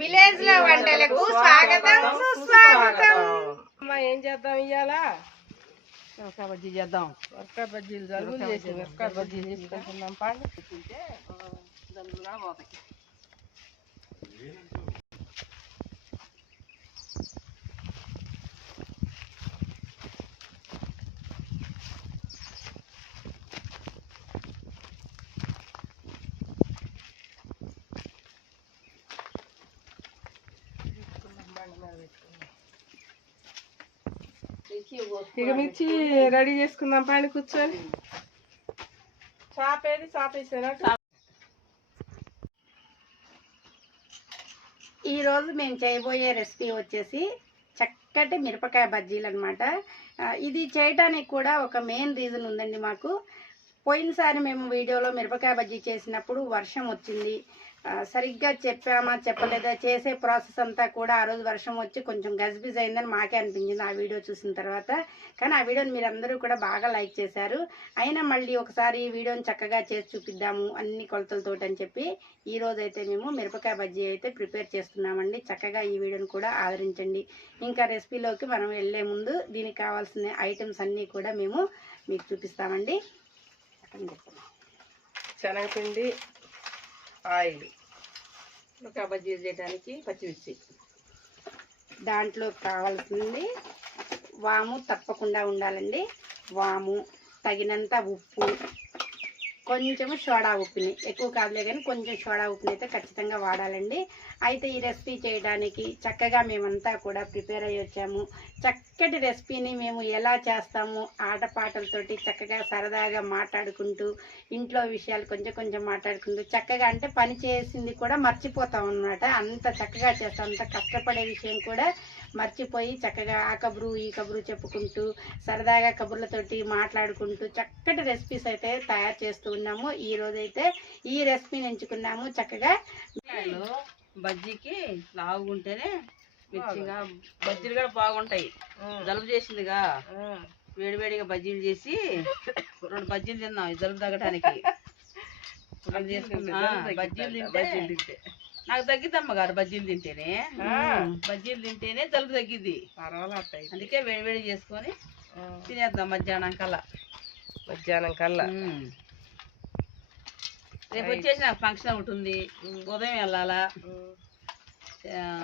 Village లో వంటలకు స్వాగతం సుస్వాగతం. ఏం చేద్దాం ఇవాళ? మిరపకాయ బజ్జీ చేద్దాం. మిరపకాయ బజ్జీలు జలుబులు చేసి మిరపకాయ బజ్జీలు చేసుకుంటున్నాం. పండు తింటే జలుబులు కూడా పోతాయి. ఇక మిర్చి రెడీ చేసుకుందాం. పైన కూర్చొని చాపేది చాపేసారా? ఈరోజు మేము చేయబోయే రెసిపీ వచ్చేసి చక్కటి మిరపకాయ బజ్జీలు అనమాట. ఇది చేయడానికి కూడా ఒక మెయిన్ రీజన్ ఉందండి మాకు. పోయినసారి మేము వీడియోలో మిరపకాయ బజ్జీ చేసినప్పుడు వర్షం వచ్చింది. సరిగ్గా చెప్పామా చెప్పలేదా చేసే ప్రాసెస్ అంతా కూడా ఆ రోజు వర్షం వచ్చి కొంచెం గజిబిజ్ అయిందని మాకే అనిపించింది ఆ వీడియో చూసిన తర్వాత. కానీ ఆ వీడియోని మీరందరూ కూడా బాగా లైక్ చేశారు. అయినా మళ్ళీ ఒకసారి ఈ వీడియోని చక్కగా చేసి చూపిద్దాము అన్ని కొలతలతోటి అని చెప్పి ఈ రోజు అయితే మేము మిరపకాయ బజ్జీ అయితే ప్రిపేర్ చేస్తున్నామండి. చక్కగా ఈ వీడియోని కూడా ఆదరించండి. ఇంకా రెసిపీలోకి మనం వెళ్ళే ముందు దీనికి కావాల్సిన ఐటమ్స్ అన్నీ కూడా మేము మీకు చూపిస్తామండి. శనగపిండి, ఆయిల్, మిరపకాయ బజ్జీలు చేయడానికి పచ్చిమిర్చి, దాంట్లో కావాల్సింది వాము తప్పకుండా ఉండాలండి. వాము, తగినంత ఉప్పు, కొంచెం సోడా ఉప్పుని, ఎక్కువ కాదులే కానీ కొంచెం సోడా ఉప్పుని అయితే ఖచ్చితంగా వాడాలండి. అయితే ఈ రెసిపీ చేయడానికి చక్కగా మేమంతా కూడా ప్రిపేర్ అయ్యి వచ్చాము. చక్కటి రెసిపీని మేము ఎలా చేస్తాము ఆటపాటలతోటి చక్కగా సరదాగా మాట్లాడుకుంటూ ఇంట్లో విషయాలు కొంచెం కొంచెం మాట్లాడుకుంటూ చక్కగా అంటే పని చేసింది కూడా మర్చిపోతాం అన్నమాట. అంత చక్కగా చేస్తాం. అంత కష్టపడే విషయం కూడా మర్చిపోయి చక్కగా ఆ కబురు ఈ కబురు చెప్పుకుంటూ సరదాగా కబుర్లతోటి మాట్లాడుకుంటూ చక్కటి రెసిపీస్ అయితే తయారు చేస్తూ ఉన్నాము. ఈ రోజైతే ఈ రెసిపీని ఎంచుకున్నాము. చక్కగా బజ్జీకి లావుగుంటేనే మిర్చిగా బజ్జీలు కూడా బాగుంటాయి. జలుబు చేసిందిగా వేడివేడిగా బజ్జీలు చేసి 2 బజ్జీలు తిన్నాం జలుబు తగ్గడానికి. బజ్జీలు తింటే నాకు తగ్గిద్ది అమ్మగారు. బజ్జీలు తింటేనే జలుబు తగ్గిద్ది. అందుకే వేడివేడి చేసుకొని తినేద్దాం మధ్యాహ్నం కల్లా. రేపు వచ్చేసి నాకు ఫంక్షన్ ఒకటి ఉంది, ఉదయం వెళ్ళాలా.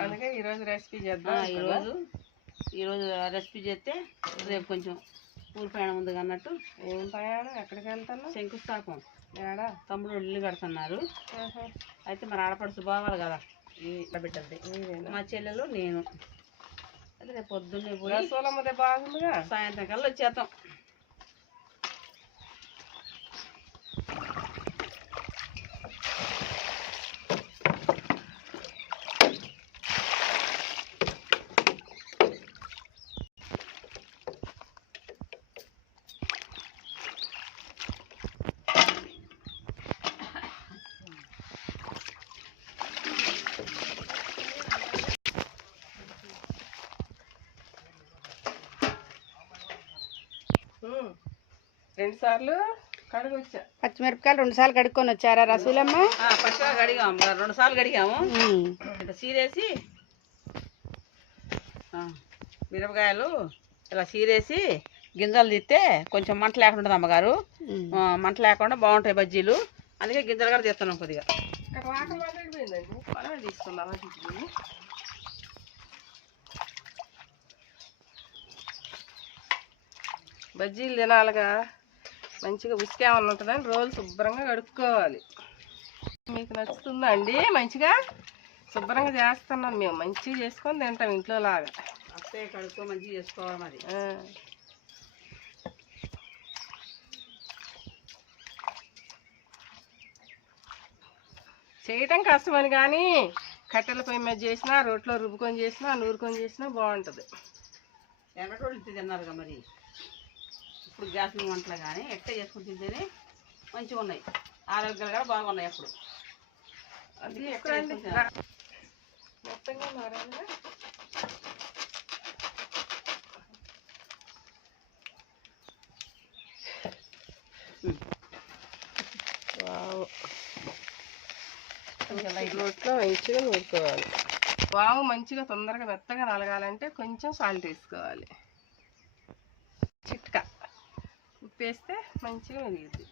అందుకే ఈరోజు రెసిపీ చేద్దాం. ఈరోజు రెసిపీ చేస్తే రేపు కొంచెం ఊరు ప్రయాణం ఉంది అన్నట్టు. ఏం ప్రయాణం? ఎక్కడికి వెళ్తాను? శంకుస్థాపం. ఏడా తమ్ముడు ఇల్లు కడుతున్నారు. అయితే మరి ఆడపడుచు పోవాలి కదా బిడ్డది. మా చెల్లెలు నేను అయితే రేపు పొద్దున్నే పోయి బాగుందిగా సాయంత్రం కల్లా వచ్చేద్దాం. పచ్చిమిరపకాయలు 2 సార్లు కడుక్కొని వచ్చారా రసూలమ్మ? పచ్చిగా కడిగాము, 2 సార్లు కడిగాము. సీరేసి మిరపకాయలు ఇలా సీరేసి గింజలు తీస్తే కొంచెం మంట లేకుండా ఉంటుంది అమ్మగారు. మంట లేకుండా బాగుంటాయి బజ్జీలు. అందుకే గింజలు కూడా తీస్తున్నాం కొద్దిగా. తీసుకుందామా బజ్జీలు తినాలిగా. మంచిగా ఉసుక ఏమన్నా ఉంటుందని రోజు శుభ్రంగా కడుక్కోవాలి. మీకు నచ్చుతుందా అండి? మంచిగా శుభ్రంగా చేస్తున్నాం మేము. మంచిగా చేసుకొని తింటాం ఇంట్లో లాగా. అట్టే కడుక్కో మంచిగా చేసుకోవాలి మరి. చేయటం కష్టమని కానీ కట్టెల పొయ్యి మీద చేసినా రోట్లో రుబ్బుకొని చేసినా నూరుకొని చేసినా బాగుంటుంది. ఎన్నటోళ్ళు తిన్నారుగా మరి. ఇప్పుడు గ్యాస్ మీద వంటలు కానీ ఎట్లా చేసుకుని తింటేనే మంచిగా ఉన్నాయి. ఆరోగ్యాలు కూడా బాగున్నాయి. అప్పుడు అది మొత్తంగా మారాలిగా. రోట్లో మంచిగా నూరుకోవాలి. వాము మంచిగా తొందరగా మెత్తగా నలగాలంటే కొంచెం సాల్ట్ వేసుకోవాలి. చిట్కా ఉప్పు వేస్తే మంచిగా మెరుగుద్ది.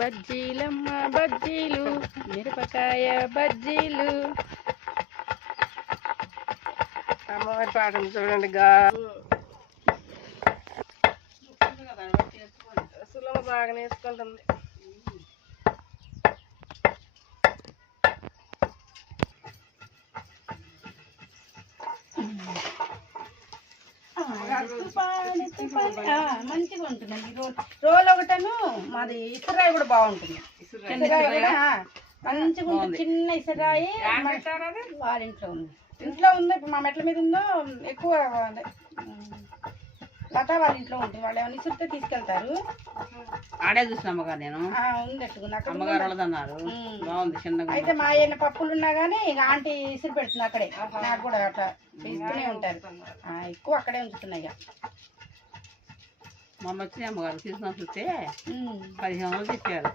బజ్జీలమ్మ బజ్జీలు, మిరపకాయ బజ్జీలు. అమ్మవారి పాటను చూడండి. సులభ బాగా నేర్చుకుంటుంది. మంచిగా ఉంటుందండి. రోల్ ఒకటను మాది ఇసురాయి కూడా బాగుంటుంది. ఇసురాయి కూడా మంచిగా ఉంటుంది. చిన్న ఇసురాయి వాళ్ళ ఇంట్లో ఉంది. ఇంట్లో ఉందో ఇప్పుడు మా మెట్ల మీద ఉందో ఎక్కువ లతా వాళ్ళ ఇంట్లో ఉంటుంది. వాళ్ళు ఏమైనా ఇసురితే తీసుకెళ్తారు. ఆడే చూసిన అమ్మగారు నేను అమ్మగారు వాళ్ళదన్నారు. బాగుంది చిన్నగా. అయితే మా ఆయన పప్పులు ఉన్నా గానీ ఇక ఆంటీ ఇసురు పెడుతుంది అక్కడే. నాకు కూడా అట్లా ఇస్తూనే ఉంటారు. ఎక్కువ అక్కడే ఉంచుతున్నాయి. ఇక మొన్న వచ్చిన అమ్మగారు తీసుకొని చూస్తే 15 వందలు చెప్పారు.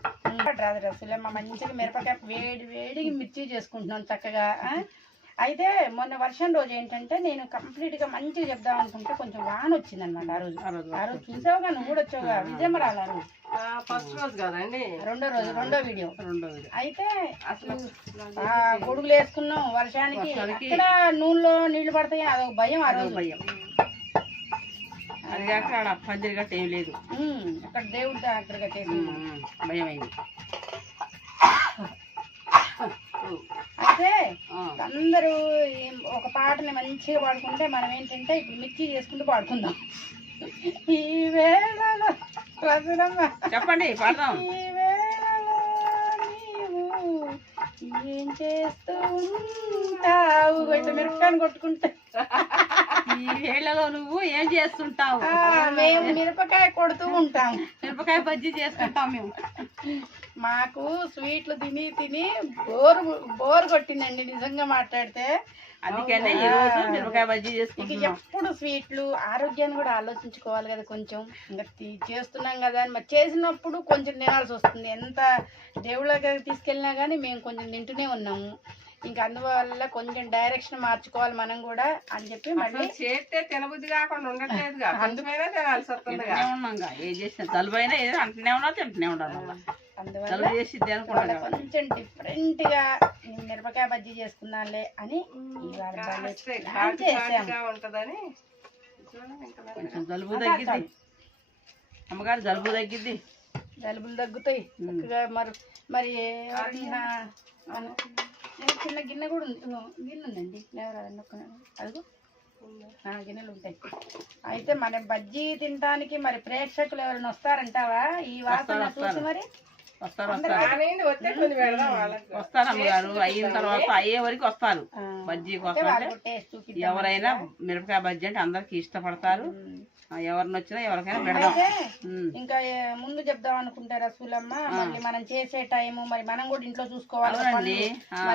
రాదు రసులమ్మ మంచిగా మిరపకాయ వేడి వేడికి మిర్చి చేసుకుంటున్నాను చక్కగా. అయితే మొన్న వర్షం రోజు ఏంటంటే నేను కంప్లీట్ గా మంచిగా చెప్దాం అనుకుంటే కొంచెం వాన వచ్చింది అనమాట. ఆ రోజు చూసావుగా, నువ్వు కూడా వచ్చావుగా విజయమరాల రోజు. ఫస్ట్ రోజు కదండి, రెండో వీడియో. అయితే అసలు గొడుగులు వేసుకున్నాం వర్షానికి. ఇక్కడ నూనెలో నీళ్లు పడతాయి, అదొక భయం. ఆ రోజు భయం. అది కాక అక్కడ పందిరి గట్ట ఏం లేదు. అక్కడ దేవుడి దగ్గరగా చేసి భయం అయింది. అయితే అందరూ ఒక పాటని మంచిగా పాడుకుంటే మనం ఏంటంటే ఇప్పుడు మిర్చి చేసుకుంటూ పాడుకుందాం. ఈ వేళలో చెప్పండి పాడదాం. ఈ వేళలో నీవు ఏం చేస్తూ ఉంటావు? ఇట్లా మిరపకాయని కొట్టుకుంటే ఈ వేళలో నువ్వు ఏం చేస్తుంటావు? మేము మిరపకాయ కొడుతూ ఉంటాం. మిరపకాయ బజ్జీ చేసుకుంటాం మేము. మాకు స్వీట్లు తిని తిని బోర్ కొట్టిందండి నిజంగా మాట్లాడితే. అందుకనే ఈ రోజు మిరపకాయ బజ్జీ చేసుకుంటాం. ఎప్పుడు స్వీట్లు, ఆరోగ్యాన్ని కూడా ఆలోచించుకోవాలి కదా కొంచెం. ఇంకా చేస్తున్నాం కదా అని మరి చేసినప్పుడు కొంచెం తినాల్సి వస్తుంది. ఎంత దేవుళ్ళ దగ్గర తీసుకెళ్ళినా కానీ మేము కొంచెం తింటూనే ఉన్నాము. ఇంకా అందువల్ల కొంచెం డైరెక్షన్ మార్చుకోవాలి మనం కూడా అని చెప్పి మళ్ళీ చేస్తే తినబుద్ధి కాకుండా ఉండట్లేదుగా, అందుకైనా తినాల్సి వస్తుంది. ఏం చేసిన జలుబైనా ఏదో అంటూనే ఉన్నా తింటూనే ఉండాలి. అందువల్ల కొంచెం డిఫరెంట్ గా మిరపకాయ బజ్జీ చేసుకున్నానులే అని ఉంటదని. కొంచెం జలుబు తగ్గిద్ది అమ్మగారు, జలుబు తగ్గిద్ది. జలుబులు తగ్గుతాయి. మరి చిన్న గిన్నె కూడా ఉంది. గిన్నె ఉందండి, అదిగో గిన్నెలు ఉంటాయి. అయితే మన బజ్జీ తినడానికి మరి ప్రేక్షకులు ఎవరైనా వస్తారంటావా ఈ వాసన చూసి? మరి వస్తారు అమ్మగారు. అయిన తర్వాత అయ్యే వరకు వస్తారు బజ్జీ కోసం. ఎవరైనా మిరపకాయ బజ్జీ అంటే అందరికి ఇష్టపడతారు. ఎవరిని వచ్చినా ఎవరికైనా పెడదాం. ఇంకా ముందు చెప్దాం అనుకుంటారా రసూలమ్మ? మళ్ళీ మనం చేసే టైము మరి మనం కూడా ఇంట్లో చూసుకోవాలి.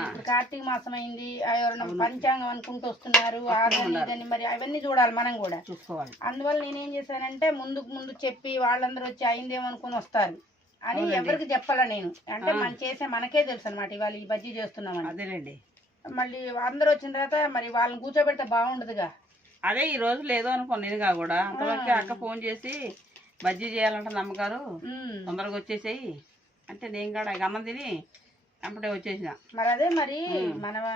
ఇప్పుడు కార్తీక మాసం అయింది, ఎవరైనా పంచాంగం అనుకుంటూ వస్తున్నారు, ఆదని మరి అవన్నీ చూడాలి మనం కూడా చూసుకోవాలి. అందువల్ల నేనేం చేశానంటే ముందు చెప్పి వాళ్ళందరూ వచ్చి అయిందేమో అనుకుని వస్తారు అని ఎవరికి చెప్పాలా నేను. అంటే మనం చేసే మనకే తెలుసు అనమాట ఇవాళ ఈ బజ్జీ చేస్తున్నామని. అదేనండి. మళ్ళీ అందరూ వచ్చిన తర్వాత మరి వాళ్ళని కూర్చోబెడితే బాగుండదుగా. అదే ఈ రోజు లేదు అనుకునేదిగా కూడా. అంతవరకు అక్క ఫోన్ చేసి బజ్జీ చేయాలంటే నమ్మగారు తొందరగా వచ్చేసేయి అంటే నేను కూడా అన్నం తిని అప్పుడే వచ్చేసిన. మరి అదే మరి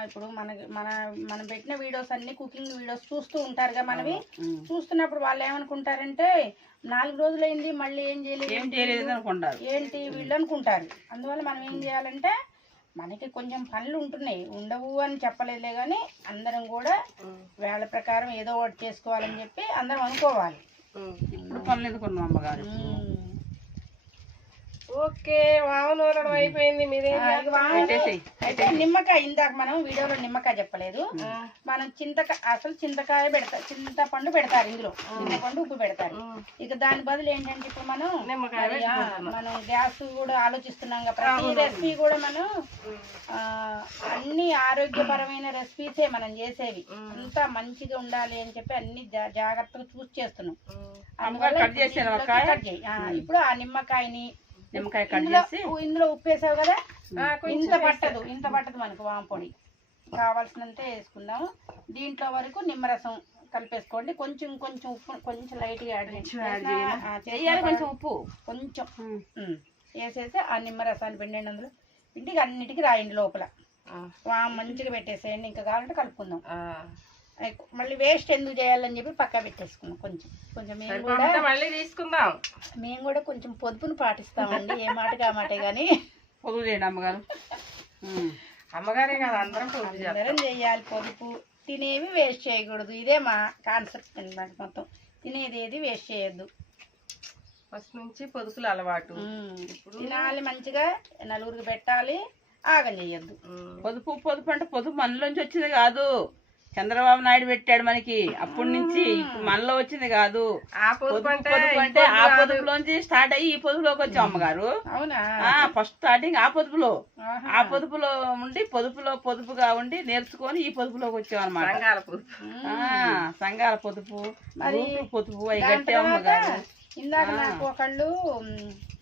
ఇప్పుడు మనం పెట్టిన వీడియోస్ అన్ని కుకింగ్ వీడియోస్ చూస్తూ ఉంటారుగా. మనవి చూస్తున్నప్పుడు వాళ్ళు ఏమనుకుంటారంటే 4 రోజులైంది మళ్ళీ ఏం చేయలేదు అనుకుంటారు, ఏంటి వీళ్ళు అనుకుంటారు. అందువల్ల మనం ఏం చేయాలంటే మనకి కొంచెం పనులు ఉంటున్నాయి, ఉండవు అని చెప్పలేదులే కానీ అందరం కూడా వేళ ప్రకారం ఏదో ఒకటి చేసుకోవాలని చెప్పి అందరం అనుకోవాలి. ఇప్పుడు పనులు ఎందుకున్నాం అమ్మగారు. ఓకే వాము నూరడం అయిపోయింది. మీరేం పెట్టేసేయ్. అయితే నిమ్మకాయ ఇందాక మనం వీడియోలో నిమ్మకాయ చెప్పలేదు. మనం అసలు చింతకాయ పెడతారు, చింతపండు పెడతారు ఇందులో, చింతపండు ఉప్పు పెడతారు. ఇక దాని బదులు ఏంటంటే ఇప్పుడు మనం గ్యాస్ కూడా ఆలోచిస్తున్నాం కదా, ప్రతి రెసిపీ కూడా మనం అన్ని ఆరోగ్యపరమైన రెసిపీసే మనం చేసేవి, అంతా మంచిగా ఉండాలి అని చెప్పి అన్ని జాగ్రత్తగా చూసి చేస్తున్నాం. ఇప్పుడు ఆ నిమ్మకాయ కట్ చేసి ఇందులో ఉప్పు వేసావు కదా, ఇంత పట్టదు మనకు వాము పొడి, కావాల్సినంతే వేసుకుందాం. దీంట్లో వరకు నిమ్మరసం కలిపేసుకోండి. కొంచెం ఉప్పు కొంచెం లైట్ గా యాడ్ చేయాలి, కొంచెం ఉప్పు కొంచెం వేసేసి ఆ నిమ్మరసాన్ని పిండండి. అందులో పిండికి అన్నిటికీ రాయండి లోపల, వాము మంచిగా పెట్టేసేయండి. ఇంకా కావాలంటే కలుపుకుందాం. మళ్ళీ వేస్ట్ ఎందుకు చేయాలని చెప్పి పక్కా పెట్టేసుకున్నాం. కొంచెం మేము కూడా కొంచెం పొదుపును పాటిస్తామండి, ఏ మాటగా మాట కానీ పొదుపు చేయండి అమ్మగారు. అమ్మగారే కదా అందరం చేయాలి పొదుపు. తినేవి వేస్ట్ చేయకూడదు, ఇదే మా కాన్సెప్ట్ అనమాట. మొత్తం తినేది ఏది వేస్ట్ చేయొద్దు. ఫస్ట్ నుంచి పొదుపులు అలవాటు, తినాలి మంచిగా, నలుగురికి పెట్టాలి, ఆగం చేయొద్దు. పొదుపు అంటే పొదుపు మనలోంచి వచ్చింది కాదు, చంద్రబాబు నాయుడు పెట్టాడు మనకి, అప్పటి నుంచి ఇప్పుడు మనలో వచ్చింది కాదు. పొదుపు అంటే ఆ పొదుపులోంచి స్టార్ట్ అయ్యి ఈ పొదుపులోకి వచ్చాం అమ్మగారు. ఫస్ట్ స్టార్టింగ్ ఆ పొదుపులో ఉండి పొదుపుగా ఉండి నేర్చుకొని ఈ పొదుపులోకి వచ్చాం అనమాట. సంఘాల పొదుపు, అవి కట్టాం అమ్మగారు. ఇందాక నాకు ఒకళ్ళు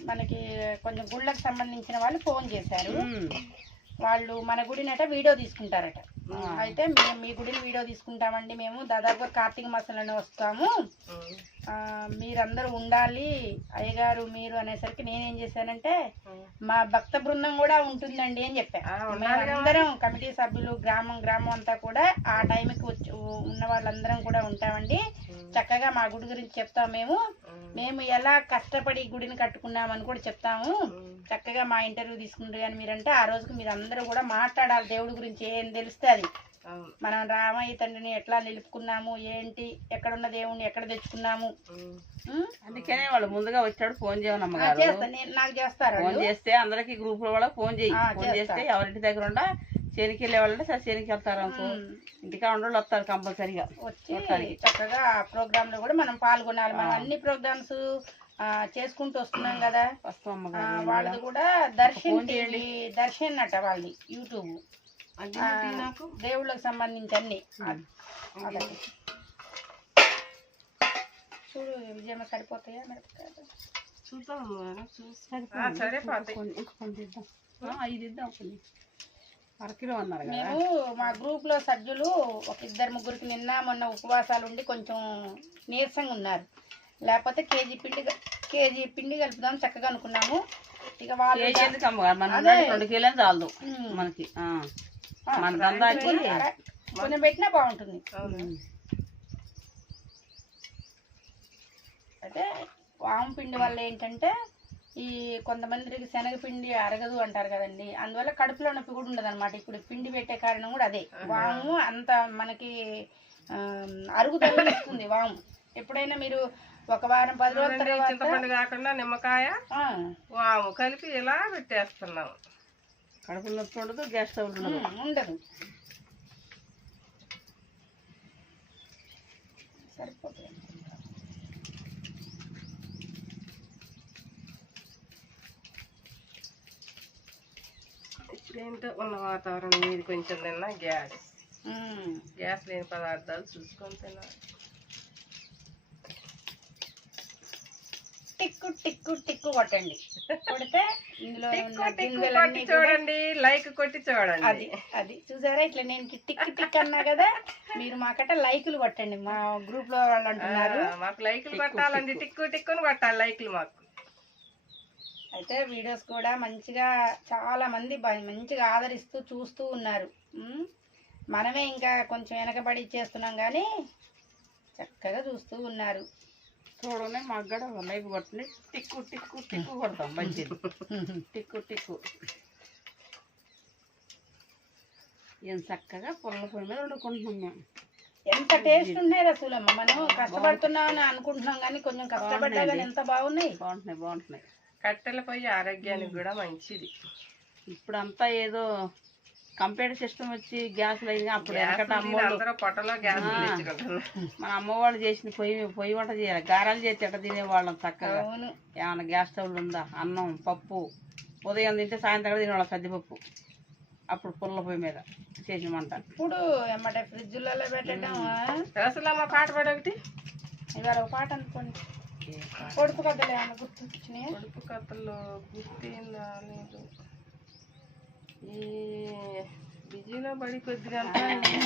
మనకి కొంచెం గుళ్ళకి సంబంధించిన వాళ్ళు ఫోన్ చేశారు. వాళ్ళు మన గుడినట వీడియో తీసుకుంటారట. అయితే మేము మీ గుడిని వీడియో తీసుకుంటామండి, మేము దాదాపుగా కార్తీక మాసంలోనే వస్తాము, మీరందరూ ఉండాలి అయ్యగారు మీరు అనేసరికి నేనేం చేశానంటే మా భక్త బృందం కూడా ఉంటుందండి అని చెప్పాను. మేమందరం కమిటీ సభ్యులు గ్రామం అంతా కూడా ఆ టైంకి వచ్చి ఉన్న వాళ్ళందరం కూడా ఉంటామండి. చక్కగా మా గుడి గురించి చెప్తాము, మేము ఎలా కష్టపడి గుడిని కట్టుకున్నామని కూడా చెప్తాము. చక్కగా మా ఇంటర్వ్యూ తీసుకుంటారు కానీ మీరంటే ఆ రోజుకి మీరు అందరూ కూడా మాట్లాడాలి దేవుడి గురించి, ఏం తెలిస్తే అది మనం రామయ్య తండ్రిని ఎట్లా నిలుపుకున్నాము, ఏంటి, ఎక్కడున్న దేవుణ్ణి ఎక్కడ తెచ్చుకున్నాము. అందుకనే వాళ్ళు ముందుగా వచ్చాడు ఫోన్ చేయమని అమ్మగారు. నాకు చేస్తారు, ఫోన్ చేస్తే అందరికి గ్రూప్ లో కూడా ఫోన్ చేస్తే ఎవరింటి దగ్గర ఉండా చేనికి వెళ్ళే వాళ్ళంటే సరే చేనికి వెళ్తారు అనుకో, ఇంటికా ఉండోళ్ళు వస్తారు కంపల్సరీగా వచ్చి చక్కగా ఆ ప్రోగ్రామ్ లో కూడా మనం పాల్గొనాలి. మనం అన్ని ప్రోగ్రామ్స్ చేసుకుంటూ వస్తున్నాం కదా. వాళ్ళది కూడా దర్శన్ అట వాళ్ళది యూట్యూబ్, దేవుళ్ళకి సంబంధించి అన్ని. చూడు విజయమ్మ సరిపోతాయా మేము మా గ్రూప్ లో సభ్యులు ఒక 2-3కి నిన్న మొన్న ఉపవాసాలు ఉండి కొంచెం నీరసంగా ఉన్నారు. లేకపోతే కేజీ పిండి కలుపుదాం చక్కగా అనుకున్నాము. ఇక వాళ్ళు 2 కిలోలు చాలు మనకి, మన దందాకి కొంచెం పెట్టినా బాగుంటుంది. అయితే వాము పిండి వల్ల ఏంటంటే ఈ కొంతమందికి శనగపిండి అరగదు అంటారు కదండి, అందువల్ల కడుపులో నొప్పి కూడా ఉండదు అనమాట. ఇప్పుడు పిండి పెట్టే కారణం కూడా అదే. వాము అంత మనకి అరుగుదల ఇస్తుంది వాము. ఎప్పుడైనా మీరు ఒక వారం 10 రోజుల తర్వాత చింతపండు కాకుండా నిమ్మకాయ వాము కలిపి ఇలా పెట్టేస్తున్నాం, కడుపులో నొప్పి ఉండదు, గ్యాస్ ఉండదు. సరిపోతుంది. ఇప్పుడేంటో ఉన్న వాతావరణం మీద కొంచెం తిన్నా గ్యాస్ లేని పదార్థాలు చూసుకొని తినాలి. టిక్కు కొట్టండి, కొడితే ఇందులో చూడండి, లైక్ కొట్టి చూడండి. అది చూసారా, ఇట్లా నేను టిక్ అన్నా కదా, మీరు మాకట లైకులు కొట్టండి. మా గ్రూప్ లో వాళ్ళు అంటున్నారు మాకు లైకులు కొట్టాలండి, టిక్కుని కొట్టాలి లైకులు మాకు. అయితే వీడియోస్ కూడా మంచిగా చాలా మంది మంచిగా ఆదరిస్తూ చూస్తూ ఉన్నారు. మనమే ఇంకా కొంచెం వెనకబడి చేస్తున్నాం కానీ చక్కగా చూస్తూ ఉన్నారు. చూడనే మాకు కూడా లైవ్ కొట్టండి, టిక్కు కొడతాం మంచిది. టిక్కు ఏం చక్కగా పొల్ల పొయ్యి మీద వండుకుంటున్నాం మేము. ఎంత టేస్ట్ ఉన్నాయి రసూలమ్మ. మనం కష్టపడుతున్నామని అనుకుంటున్నాం కానీ కొంచెం కష్టపడ్డా కానీ ఎంత బాగున్నాయి. బాగుంటున్నాయి. కట్టెల పొయ్యి ఆరోగ్యానికి కూడా మంచిది. ఇప్పుడంతా ఏదో కంప్యూటర్ సిస్టమ్ వచ్చి గ్యాస్లు అయినా అప్పుడు వెనకట అమ్మోళ్ళు అందరూ పొట్టలో గ్యాస్ తెచ్చుకుంటున్నారు. మన అమ్మవాళ్ళు చేసిన పొయ్యి వంట చేయాలి, గారాలు చేసి ఎట్ట తినేవాళ్ళం చక్కగా. అవును. ఏమన్నా గ్యాస్ స్టవ్లు ఉందా, అన్నం పప్పు ఉదయం తింటే సాయంత్రం కూడా తినేవాళ్ళం కందిపప్పు. అప్పుడు పుల్ల పొయ్యి మీద చేసిన వంట. ఇప్పుడు ఏమంటే ఫ్రిడ్జ్లలో పెట్టడం. రసలమ్మ పాట పాడు ఒకటి. ఇవాళ ఒక పాట అనుకోండి. పొడుపు కథలు ఏమన్నా గుర్తొచ్చినాయి? పొడుపు కథలు గుర్తేం రాలేదు. ఈ బిజీలో పడి కొద్దిగా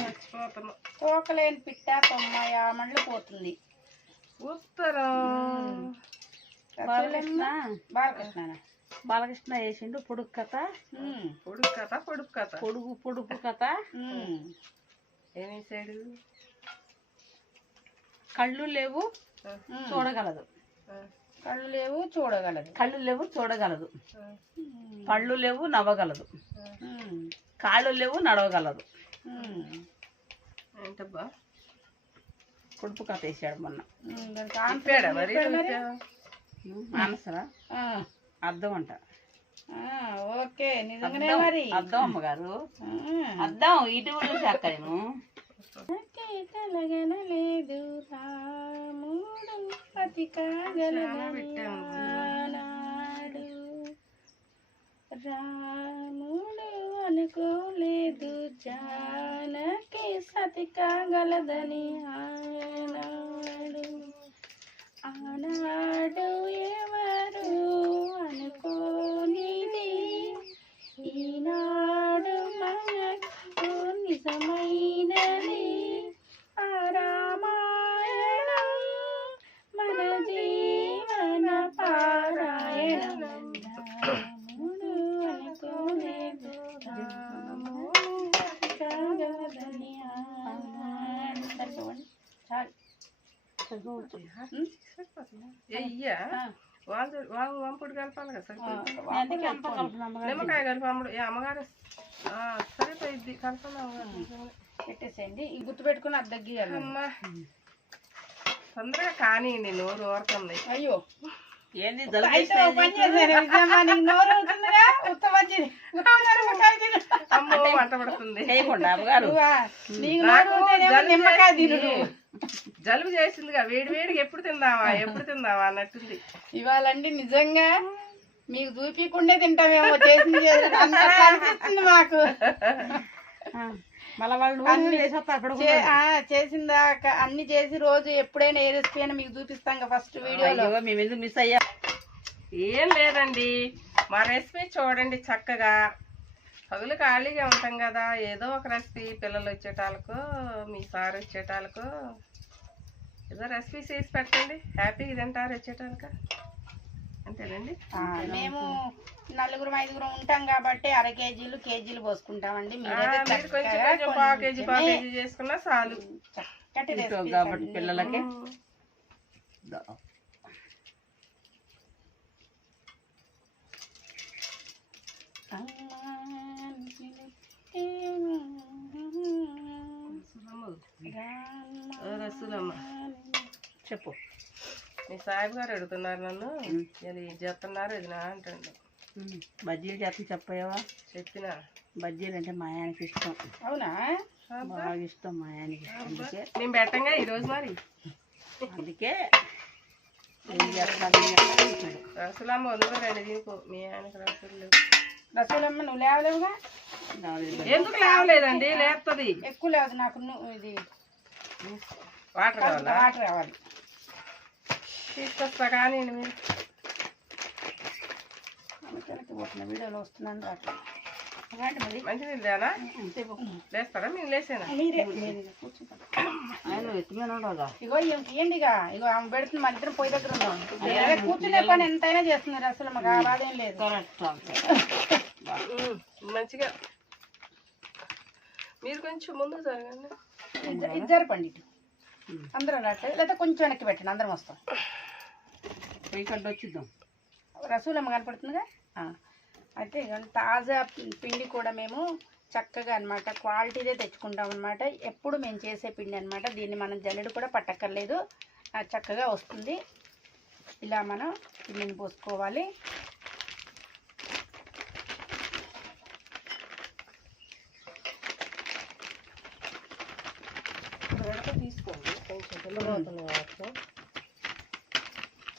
మర్చిపోతాను. తోకలేని పిట్ట 90 మండలు పోతుంది. ఉత్తరం బాలకృష్ణ బాలకృష్ణ వేసిండు పొడుగు కథ. పొడుగు కథ. ఏమేసాడు? కళ్ళు లేవు చూడగలదు. కళ్ళు లేవు చూడగలదు. కళ్ళు లేవు చూడగలదు. పళ్ళు లేవు నవ్వగలదు. కాళ్ళు లేవు నడవగలదు. ఏంటబ్బా పొడుపు కథ వేసాడు మొన్న. మరి ఆన్సరా అద్దం అంట. ఓకే, నిజంగానే మరి అద్దం అమ్మగారు. అద్దం ఇటు చూసి అక్కడేమో లేదు రాముడు అతి కాగలనాడు. రాముడు అనుకోలేదు జానకి సతి కాగలదని ఆనాడు. ఆనాడు ఎవరు అనుకోనిది ఈనాడు మనకు నిజమైనది. ఆ రామాయణం మన జీవన పారాయణం. రాముడు అనుకోలేదు రాముడు కాగలదని ఆనాడు. సరిపోండి చాలు. వంపుడు కలపాలి కదా. నిమ్మకాయ కలిపి అమ్మగారు సరిపోయిద్ది కలపాలి. పెట్టేసేయండి. ఈ గుర్తు పెట్టుకుని అది తగ్గియాలి. అమ్మా తొందరగా కానివ్వండి, నోరు ఊరుతుంది. అయ్యో ఏంది అయితే ఓ పని చేశాను. నిజమా నీకు నోరు అవుతుందిగా అమ్మో వంట పడుతుంది. చేయకుండా అమ్మగారు నీకు నోరు అవుతేనేమో నిమ్మకాయ తిను. జలుబు చేసిందిగా, వేడి వేడికి ఎప్పుడు తిందామా అన్నట్టుంది. ఇవాళండి నిజంగా మీకు చూపించకుండా తింటామేమో చేసింది అనిపిస్తుంది మాకు. మళ్ళీ వాళ్ళు చేసిందాక అన్ని చేసి రోజు ఎప్పుడైనా ఏ రెసిపీ అయినా మీకు చూపిస్తాం ఫస్ట్ వీడియోలో. మేము ఎందుకు మిస్ అయ్యా? ఏం లేదండి, మా రెసిపీ చూడండి చక్కగా. పగులు ఖాళీగా ఉంటాం కదా, ఏదో ఒక రెసిపీ పిల్లలు వచ్చేటాలకు మీ సార్ వచ్చేటాలకు ఏదో రెసిపీ చేసి పెట్టండి. హ్యాపీగా తింటారు వచ్చేటాలక. అంతేనండి. మేము 4-5 ఉంటాం కాబట్టి అర కేజీలు కేజీలు పోసుకుంటామండి. మీరు కొంచెం పావు కేజీ చేసుకున్నా చాలు. కాబట్టి పిల్లలకి రసూలమ్మ చెప్పు. మీ సాహిబ్ గారు అడుగుతున్నారు నన్ను, ఇది చేస్తున్నారు ఇది నా అంటండి. బజ్జీలు చేత చెప్పావా? చెప్పిన. బజ్జీలు అంటే మా ఆయనకి ఇష్టం. అవునా? బాగా ఇష్టం మా ఆయనకి. అందుకే మేము పెట్టంగా ఈరోజు మరి. అందుకే రసూలమ్మ వందరూ రండి దీనికో. మీ ఆయనకు రసూలు రసూలమ్మ నువ్వు లేవలేవుగా? ఎందుకు లేవలేదండి? లేపుతుంది. ఎక్కువ లేదు నాకు. ఇది వాటర్ కావాలా? వాటర్ కావాలి. తీసుకొస్తా కానీ మీరు పోతున్నా వీడియోలో వస్తున్నాను. మంచి నీళ్ళేనా? లేస్తారా? మేము లేసేనా? ఇగో ఇవ్వండిగా. ఇగో ఆమె పెడుతుంది, మన ఇద్దరం పొయ్యి దగ్గర ఉన్నాం. కూర్చునే పని ఎంతైనా చేస్తున్నారు అసలు. మాకు ఆ బాధ ఏం లేదు. మంచిగా మీరు కొంచెం ముందు జరగండి. ఇద్దరు పండి అందరం రాట్లేదు, లేదా కొంచెం వెనక్కి పెట్టండి, అందరం వస్తాం. పొయ్యి కడ్డ వచ్చిద్దాం. రసూలమ్మ కనపడుతుందిగా. అయితే తాజా పిండి కూడా మేము చక్కగా అనమాట క్వాలిటీదే తెచ్చుకుంటాం అనమాట. ఎప్పుడు మేము చేసే పిండి అనమాట. దీన్ని మనం జల్లెడు కూడా పట్టక్కర్లేదు, చక్కగా వస్తుంది. ఇలా మనం పిండిని పోసుకోవాలి.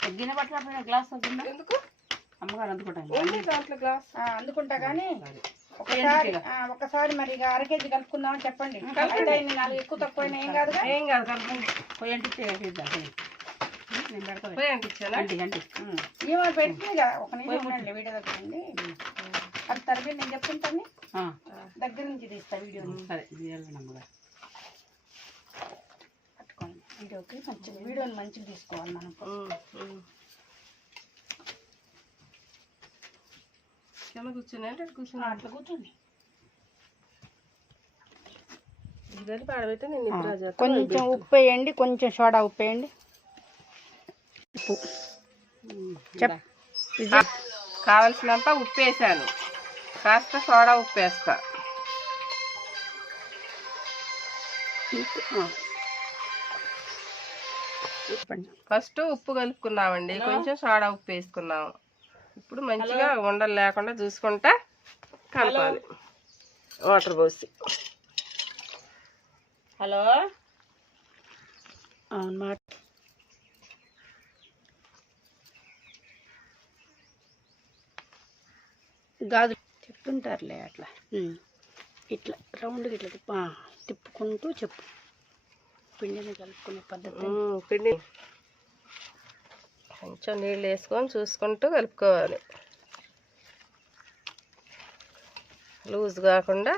తగ్గిన పట్టకపోయినా గ్లాస్ తగ్గిందా ఎందుకు అమ్మగారు అందుకుంటాను ఉంది దాంట్లో గ్లాస్ అందుకుంటా కానీ ఒకసారి మరి ఇక 1/2 కేజీ కలుపుకుందామని చెప్పండి. అయితే ఇన్ని 4 ఎక్కువ తక్కువ ఏం కాదుగా. ఏం కాదు కలపండి. పోయి అంటిస్తే నేను పెడతాను. పోయి అంటించానా? అంటి ఏమో పెట్టింది కదా, ఒక నిమిషం ఉండండి వీడియో దగ్గర ఉండి. అది తరగతి నేను చెప్తుంటాను, దగ్గర నుంచి తీస్తా వీడియో. సరే అమ్మగారు పట్టుకోండి. వీడియోకి మంచిగా వీడియోని మంచిగా తీసుకోవాలి మనం. కింద కూర్చుని అంటే కూర్చుని అట్లా కూర్చోండి. ఇద్దరు పాడబెట్టి నేను కొంచెం ఉప్పు వేయండి, కొంచెం సోడా ఉప్పు వేయండి. ఉప్పు కావలసినంత ఉప్పు వేసాను, కాస్త సోడా ఉప్పు వేస్తా. ఫస్ట్ ఉప్పు కలుపుకున్నామండి, కొంచెం సోడా ఉప్పు వేసుకున్నాము. ఇప్పుడు మంచిగా ఉండలు లేకుండా చూసుకుంటా కలపాలి వాటర్ పోసి. హలో అవునమాట. గాజు చెప్తుంటారులే అట్లా ఇట్లా రౌండ్గా ఇట్లా తిప్పుకుంటూ చెప్పు. పిండిని కలుపుకునే పద్ధతి. పిండి కొంచెం నీళ్ళు వేసుకొని చూసుకుంటూ కలుపుకోవాలి, లూజ్ కాకుండా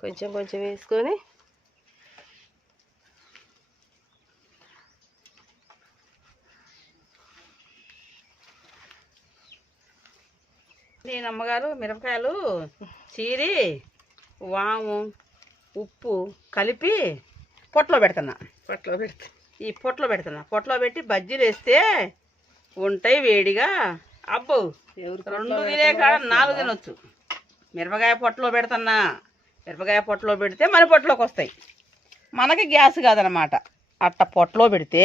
కొంచెం కొంచెం వేసుకొని. నేను అమ్మగారు మిరపకాయలు చీరి వాము ఉప్పు కలిపి పొట్లో పెడుతున్నా. ఈ పొట్లో పెట్టి బజ్జీలు వేస్తే ఉంటాయి వేడిగా. అబ్బో 2 తినే కాడ 4 తినొచ్చు. మిరపకాయ పొట్లో పెడుతున్నా. మిరపకాయ పొట్లో పెడితే మన పొట్లోకి వస్తాయి, మనకి గ్యాస్ కాదనమాట. అట్ట పొట్లో పెడితే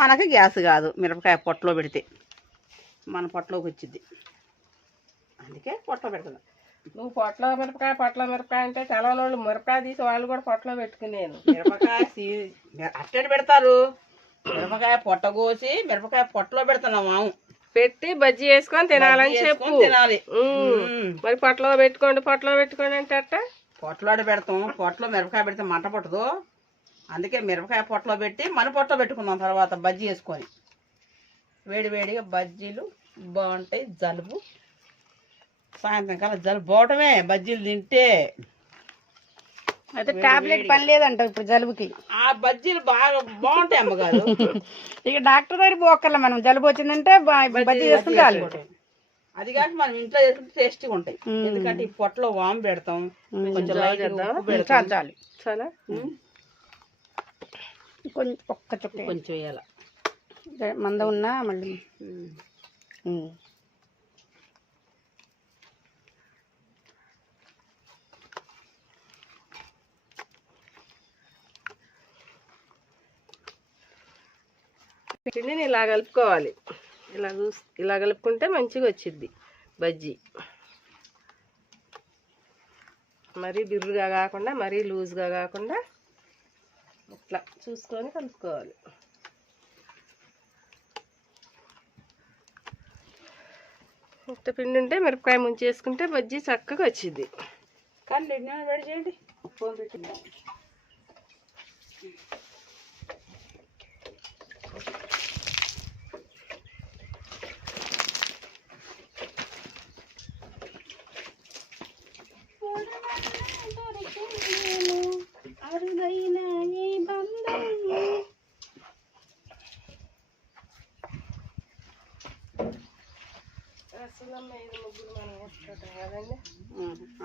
మనకి గ్యాస్ కాదు, మిరపకాయ పొట్లో పెడితే మన పొట్లోకి వచ్చింది. అందుకే పొట్లో పెడుతున్నా. నువ్వు పొట్లో మిరపకాయ అంటే చాలా వాళ్ళు మిరపకాయ తీసి వాళ్ళు కూడా పొట్లో పెట్టుకునేను. మిరపకాయ అట్టడి పెడతారు, మిరపకాయ పొట్ట కోసి మిరపకాయ పొట్టలో పెడుతున్నాము. పెట్టి బజ్జీ వేసుకొని తినాలని చెప్పు. తినాలి. మరి పొట్లో పెట్టుకోండి అంటే అట్ట పొట్టలో పెడతాం. పొట్టలో మిరపకాయ పెడితే మంట పట్టదు, అందుకే మిరపకాయ పొట్టలో పెట్టి మన పొట్టలో పెట్టుకున్నాం. తర్వాత బజ్జీ వేసుకొని వేడి వేడిగా బజ్జీలు బాగుంటాయి. జలుబు సాయంత్రం కాలం జలుబు పోవటమే బజ్జీలు తింటే. అయితే టాబ్లెట్ పని లేదంట ఇప్పుడు జలుబుకి. ఆ బజ్జీలు బాగా బాగుంటాయి అమ్మగారు. ఇక డాక్టర్ దగ్గర పోకర్ల, మనం జలుబు వచ్చిందంటే బజ్జీ చేసుకుంటే అది కాక మనం ఇంట్లో చేసుకుంటే టేస్టీగా ఉంటాయి. ఎందుకంటే ఈ పొట్టలో వాము పెడతాం, కొంచెం లైట్ చాలు చాలా కొంచెం ఒక్క చుక్క కొంచెం వేయాల మంద ఉన్నా మళ్ళీ. పిండిని ఇలా కలుపుకోవాలి. ఇలా కలుపుకుంటే మంచిగా వచ్చింది బజ్జీ. మరీ బిర్రుగా కాకుండా మరీ లూజ్గా కాకుండా ఇట్లా చూసుకొని కలుపుకోవాలి. ఇంత పిండి ఉంటే మిరపకాయ ముంచేసుకుంటే బజ్జీ చక్కగా వచ్చింది. కానీ వేడి చేయండి. ఫోన్ పెట్టింది.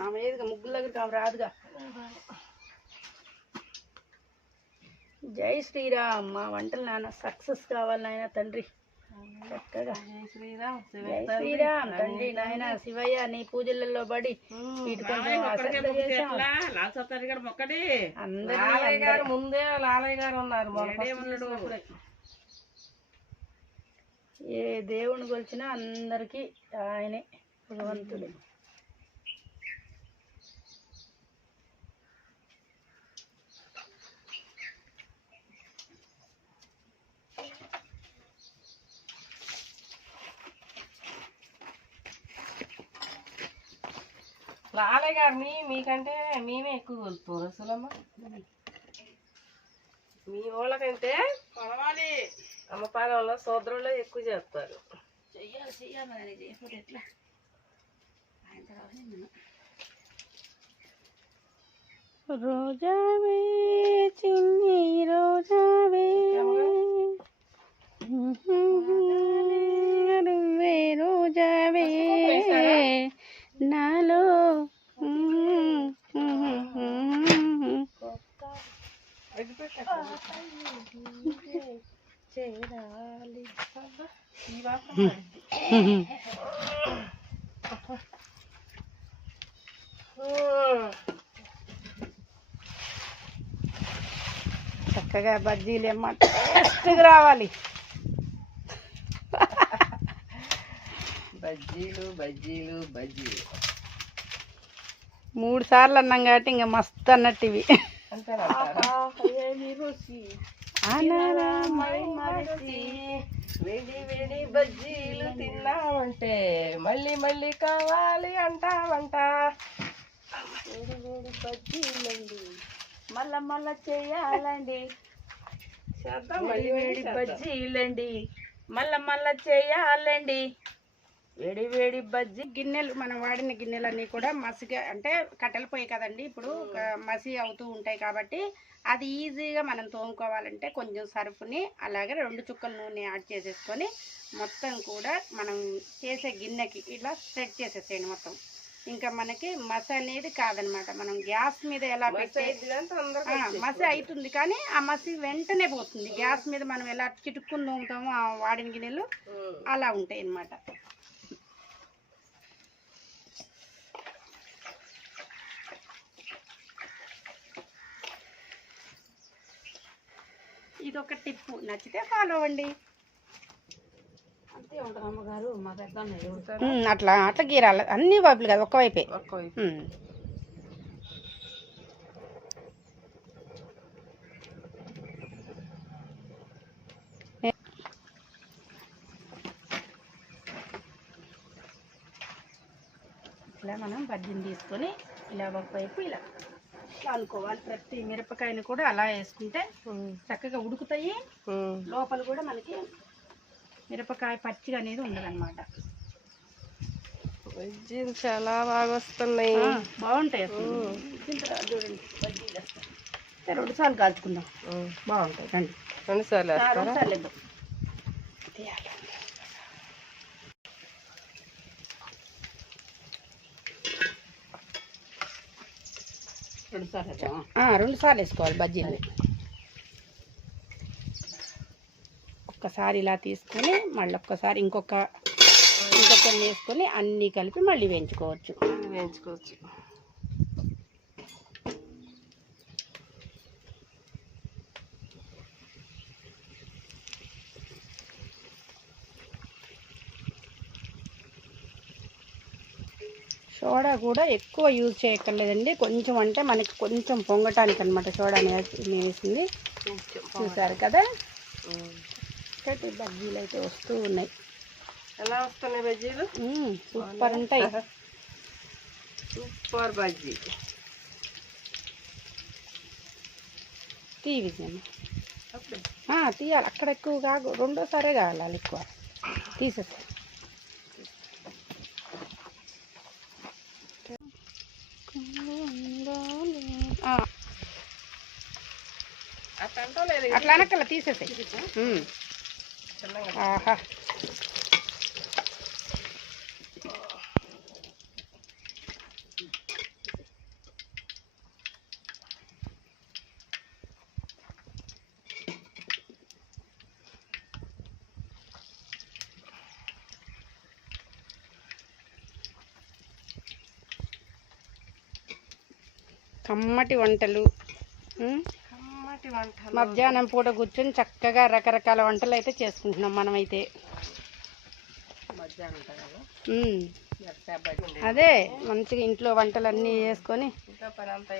ఆమె ఏదిగా ముగ్గుల దగ్గరికి ఆమె రాదుగా. జై శ్రీరామ్. మా వంటలు నాన్న సక్సెస్ కావాలి నాయన తండ్రి. చక్కగా జై శ్రీరామ్. జై శ్రీరామ్ తండ్రి నాయన శివయ్య నీ పూజలలో పడి ముందే లాలయ్య గారు ఉన్నారు. ఏ దేవుని కొలిచినా అందరికీ ఆయనే భగవంతుడు. లాలయ్య గారిని మీకంటే మేమే ఎక్కువ కొలుపుతాం అసలమ్మ. మీ వాళ్ళకంటే పడవాలి. అమ్మపాలెంలో సోదరులు ఎక్కువ చేస్తారు. చెయ్యాలి మరి చేయకపోతే ఎట్లా. ఆయన తర్వాత నేను రోజావే చిన్ని రోజావే నువ్వే రోజావే నాలో చేరాలి చక్కగా బజ్జీలు ఏమో టేస్ట్గా రావాలి. బజ్జీలు బజ్జీలు బజ్జీలు 3 సార్లు అన్నాం కాబట్టి ఇంకా మస్తు అన్నట్టు ఇవి. వేడి వేడి బజ్జీలు తిన్నామంటే మళ్ళీ మళ్ళీ కావాలి అంటావంట. వేడి వేడి బజ్జీలండి మళ్ళా చేయాలండి. చేద్దాం వేడి వేడి బజ్జీలండి మళ్ళా చేయాలండి. వేడి వేడి బజ్జీ గిన్నెలు మనం వాడిన గిన్నెలన్నీ కూడా మసిగా అంటే కట్టెల పొయ్యి కదండి ఇప్పుడు మసి అవుతూ ఉంటాయి కాబట్టి అది ఈజీగా మనం తోముకోవాలంటే కొంచెం సర్ఫుని అలాగే 2 చుక్కల నూనె యాడ్ చేసేసుకొని మొత్తం కూడా మనం చేసే గిన్నెకి ఇలా స్ప్రెడ్ చేసేసేయండి మొత్తం. ఇంకా మనకి మసి అనేది కాదనమాట. మనం గ్యాస్ మీద ఎలా పెట్టే మసి అవుతుంది కానీ ఆ మసి వెంటనే పోతుంది. గ్యాస్ మీద మనం ఎలా చిటుక్కుని తోముతామో ఆ వాడిన గిన్నెలు అలా ఉంటాయి అన్నమాట. ఇదొక టిప్పు, నచ్చితే ఫాలో అవ్వండి. అంతే ఉంటుంది అమ్మగారు. మా పెద్ద అట్లా అట్లా గీరాలి అన్ని వైపులు కాదు ఒక్కవైపే. ఇట్లా మనం బజ్జీని తీసుకొని ఇలా ఒకవైపు ఇలా అనుకోవాలి. ప్రతి మిరపకాయని కూడా అలా వేసుకుంటే చక్కగా ఉడుకుతాయి. లోపల కూడా మనకి మిరపకాయ పచ్చిగా అనేది ఉండదన్నమాట. బజ్జీలు చాలా బాగా వస్తున్నాయి, బాగుంటాయి. చూడండి బజ్జీలు 2 సార్లు కాల్చుకుందాం, బాగుంటాయి. రండి 2 సార్లు 2 సార్లు ఇద్దాం. తీయాలి. 2 సార్లు 2 సార్లు వేసుకోవాలి బజ్జీలు. ఒక్కసారి ఇలా తీసుకొని మళ్ళీ ఒక్కసారి ఇంకొకరిని వేసుకొని అన్నీ కలిపి మళ్ళీ వేయించుకోవచ్చు. సోడా కూడా ఎక్కువ యూజ్ చేయక్కర్లేదండి. కొంచెం అంటే మనకి కొంచెం పొంగటానికి అనమాట సోడా వేసింది. చూసారు కదా, బజ్జీలు అయితే వస్తూ ఉన్నాయి. ఎలా వస్తున్నాయి బజ్జీలు? సూపర్ ఉంటాయి. సూపర్ బజ్జీ. తీయాలి. అక్కడ ఎక్కువ కాదు, 2సారే కావాలి ఎక్కువ. తీసేస్తా. అట్లా అనక్కల తీసేసాయి. ఆహా, కమ్మటి వంటలు. మధ్యాహ్నం పూట కూర్చొని చక్కగా రకరకాల వంటలు అయితే చేసుకుంటున్నాం మనమైతే. అదే మంచిగా ఇంట్లో వంటలన్నీ చేసుకొని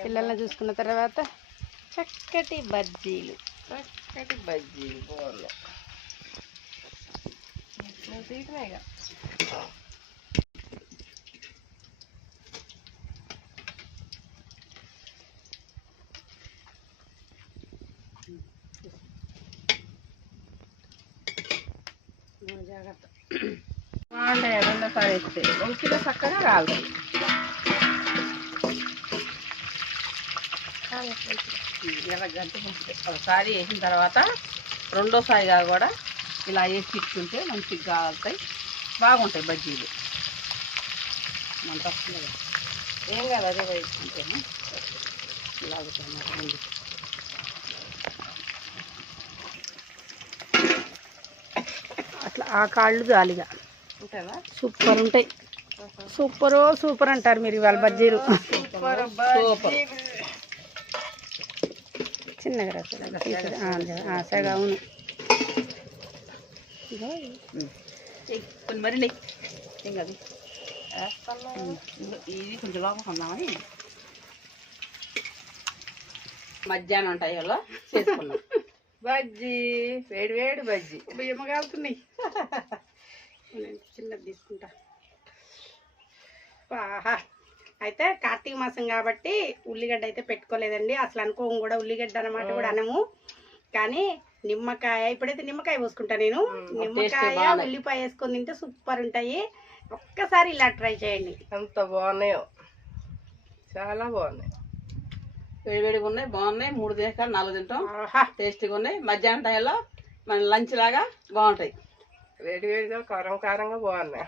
పిల్లల్ని చూసుకున్న తర్వాత చక్కటి బజ్జీలు. బోర్లు జాగ్రత్త. బాగుంటాయి రెండోసారి వేస్తే మంచిగా చక్కగా కాలుతాయి. ఎర్రగడ్డ ఒకసారి వేసిన తర్వాత రెండోసారిగా కూడా ఇలా వేసి తిప్పుతుంటే మంచిగా కాలుతాయి, బాగుంటాయి బజ్జీలు. మంట వస్తుంది కదా, ఏం కాదు అదే వైపు. అంతేనా? ఇలాగుతాయి అట్లా ఆ కాళ్ళు జాలిగా ఉంటుందా? సూపర్ ఉంటాయి. సూపర్ అంటారు మీరు ఇవాళ బజ్జీలు. సూపర్ చిన్నగా రా సగ. అవును కొన్ని మరి ఏం కాదు, ఇది కొంచెం లోపల కొందామని మధ్యాహ్నం టైంలో చేసుకున్నాం. బజ్జీ, వేడి వేడి బజ్జీ. బియ్యం కాలుతున్నాయి. నేను చిన్నది తీసుకుంటా. ఆహా, అయితే కార్తీక మాసం కాబట్టి ఉల్లిగడ్డ అయితే పెట్టుకోలేదండి. అసలు అనుకోము కూడా ఉల్లిగడ్డ అన్నమాట కూడా అనము. కానీ నిమ్మకాయ, ఇప్పుడైతే నిమ్మకాయ పోసుకుంటా నేను. నిమ్మకాయ ఉల్లిపాయ వేసుకొని తింటే సూపర్ ఉంటాయి. ఒక్కసారి ఇలా ట్రై చేయండి. ఎంత బాగున్నాయో, చాలా బాగున్నాయి. వేడివేడిగా ఉన్నాయి, బాగున్నాయి. 3 తినకాలు 4 తింటాం. ఆహా, టేస్టీగా ఉన్నాయి. మధ్యాహ్నం టైంలో మన లంచ్ లాగా బాగుంటాయి. వేడి వేడిగా కారం కారంగా బాగున్నాయి.